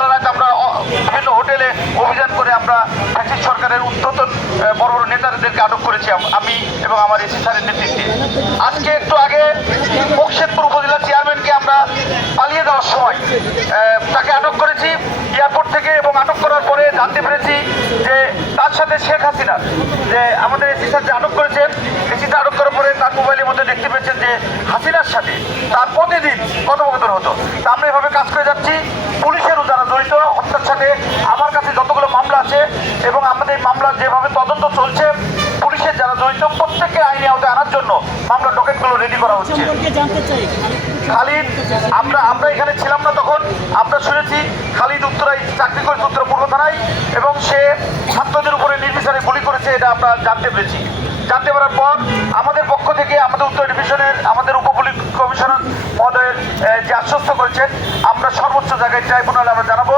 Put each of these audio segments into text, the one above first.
সারা রাত আমরা বিভিন্ন হোটেলে অভিযান করে আমরা ফ্যাসিস্ট সরকারের উদ্ধতন বড় বড় নেতাদেরকে আটক করেছি আমি এবং আমার এসি স্যারের নেতৃত্বে। আজকে একটু আগে মুকশেদপুর উপজেলা চেয়ারম্যানকে আমরা পালিয়ে যাওয়ার সময় তাকে আটক করেছি এয়ারপোর্ট থেকে এবং আটক করার পরে জানতে পেরেছি যে তার সাথে শেখ হাসিনা, যে আমাদের এসি স্যার যে আটক করেছেন এসিতে আটক করার পরে তার মোবাইলের মধ্যে দেখতে পেয়েছেন যে হাসিনার সাথে তার প্রতিদিন কথোপকথন হতো। তা আমরা এভাবে কাজ করে যাচ্ছি। পুলিশেরও যারা জড়িত হত্যার সাথে আমার কাছে যতগুলো মামলা আছে এবং আমাদের এই মামলার যেভাবে তদন্ত চলছে পুলিশের যারা জড়িত প্রত্যেককে আইনি আওতায় আনার জন্য মামলা ডকেটগুলো রেডি করা হচ্ছে। খালিদ আমরা আমরা এখানে ছিলাম না তখন আমরা শুনেছি খালিদ উত্তরায় চাকরি করেছে উত্তর পূর্ব থানায় এবং সে ছাত্রদের উপরে নির্বিচারে গুলি করেছে এটা আমরা জানতে পেরেছি। জানতে পারার পর আমাদের পক্ষ থেকে আমাদের উত্তর ডিভিশনের আমাদের উপপুলিশ কমিশনার মহোদয়ের যে আশ্বস্ত করেছেন সর্বোচ্চ জায়গায় ট্রাইব্যুনালে আমরা জানাব,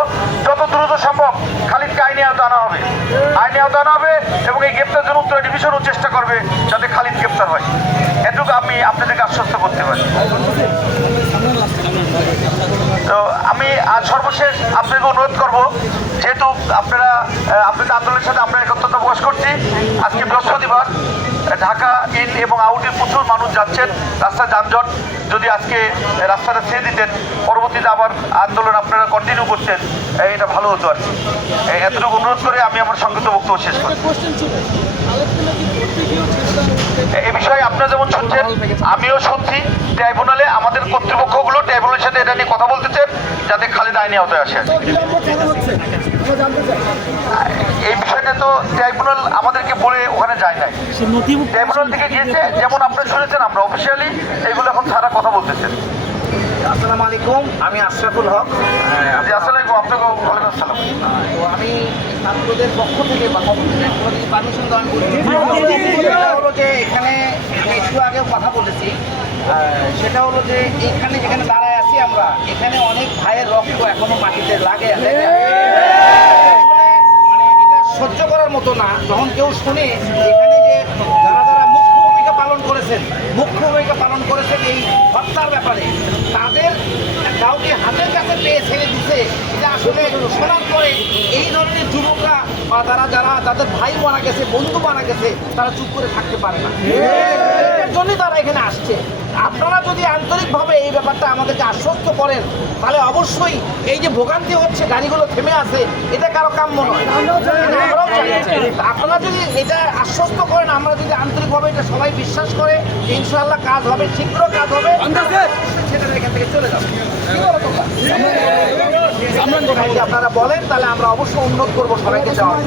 যত দ্রুত সম্ভব খালিদকে আইনে আওতা আনা হবে। আইনে আওতা আনা হবে এবং এই গ্রেপ্তার জন্য উত্তর ডিভিশনও চেষ্টা করবে যাতে খালিদ গ্রেপ্তার হয়। এটুকু আমি আপনাদেরকে আশ্বস্ত করতে পারি। তো আমি আজ সর্বশেষ আপনাকে অনুরোধ করব যেহেতু আপনারা আপনাদের আন্দোলনের সাথে আমরা একত্রতা প্রকাশ করছি, আজকে বৃহস্পতিবার, ঢাকা ইন এবং আউটে প্রচুর মানুষ যাচ্ছেন রাস্তায় যানজট যদি আজকে রাস্তাটা ছেড়ে দিতেন, পরবর্তীতে আবার আন্দোলন আপনারা কন্টিনিউ করতেন এটা ভালো হতো আর কি। এতটুকু অনুরোধ করে আমি আমার সংক্ষিপ্ত বক্তব্য শেষ করি। এই বিষয়ে আপনারা যেমন শুনছেন, আমিও শুনছি, ট্রাইব্যুনালে আমাদের কর্তৃপক্ষগুলো ট্রাইব্যুনালের সাথে এটা নিয়ে কথা বলতেছেন, যাতে খালেদ আইনি আওতায় আসে এই বিষয়টা তো ট্রাইব্যুনাল আমাদেরকে বলে ওখানে যায় নাই। ট্রাইব্যুনাল থেকে গিয়েছে যেমন আপনারা শুনেছেন আমরা অফিসিয়ালি এগুলো এখন সারা কথা বলতেছেন আসসালামু আলাইকুম আমি আশরাফুল হক। হ্যাঁ, জি আসসালামু আলাইকুম আপনাকে ওয়ালাইকুম আসসালাম। তো আমি ছাত্রদের পক্ষ থেকে বা পারমিশন দেওয়া আমি বলছি। হলো যে এখানে আমি একটু আগেও কথা বলেছি। সেটা হলো যে এখানে যেখানে দাঁড়ায় আছি আমরা এখানে অনেক ভাইয়ের রক্ত এখনও মাটিতে লাগে লেগে আছে। মানে এটা সহ্য করার মতো না। যখন কেউ শুনে এখানে যে যারা যারা মুখ্য ভূমিকা পালন করেছেন মুখ্য ভূমিকা পালন করেছেন এই হত্যার ব্যাপারে তাদের কাউকে হাতের কাছে পেয়ে ছেড়ে দিছে এটা আসলে শোনার পরে এই ধরনের যুবকরা বা তারা যারা তাদের ভাই মারা গেছে বন্ধু মারা গেছে তারা চুপ করে থাকতে পারে না। এর জন্যই তারা এখানে আসছে। আপনারা যদি আন্তরিকভাবে এই ব্যাপারটা আমাদেরকে আশ্বস্ত করেন তাহলে অবশ্যই এই যে ভোগান্তি হচ্ছে গাড়িগুলো থেমে আছে এটা কারও কাম্য নয়। আমরাও চাই। আপনারা যদি এটা আশ্বস্ত করেন আমরা যদি আন্তরিকভাবে এটা সবাই বিশ্বাস করে যে ইনশাআল্লাহ কাজ হবে শীঘ্র কাজ হবে সেটা এখান থেকে চলে যাবে। আপনারা বলেন তাহলে আমরা অবশ্যই উন্নত করব সবাইকে যাওয়ার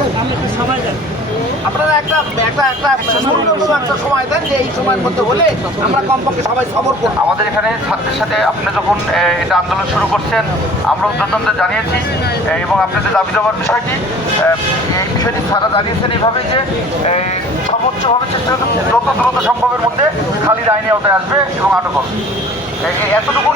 আপনারা একটা একটা একটা একটা সময় দেন যে এই সময়ের মধ্যে হলে আমরা কমপক্ষে সবাই সবর করব। আমাদের এখানে ছাত্রের সাথে আপনি যখন এটা আন্দোলন শুরু করছেন, আমরা উদ্যোতনদের জানিয়েছি এবং আপনাদের দাবি দেওয়ার বিষয়টি এই বিষয়টি সারা জানিয়েছেন এইভাবে যে সর্বোচ্চভাবে চেষ্টা যত দ্রুত সম্ভবের মধ্যে খালিদ আইনি আওতায় আসবে এবং আটক হবে। এতটুকু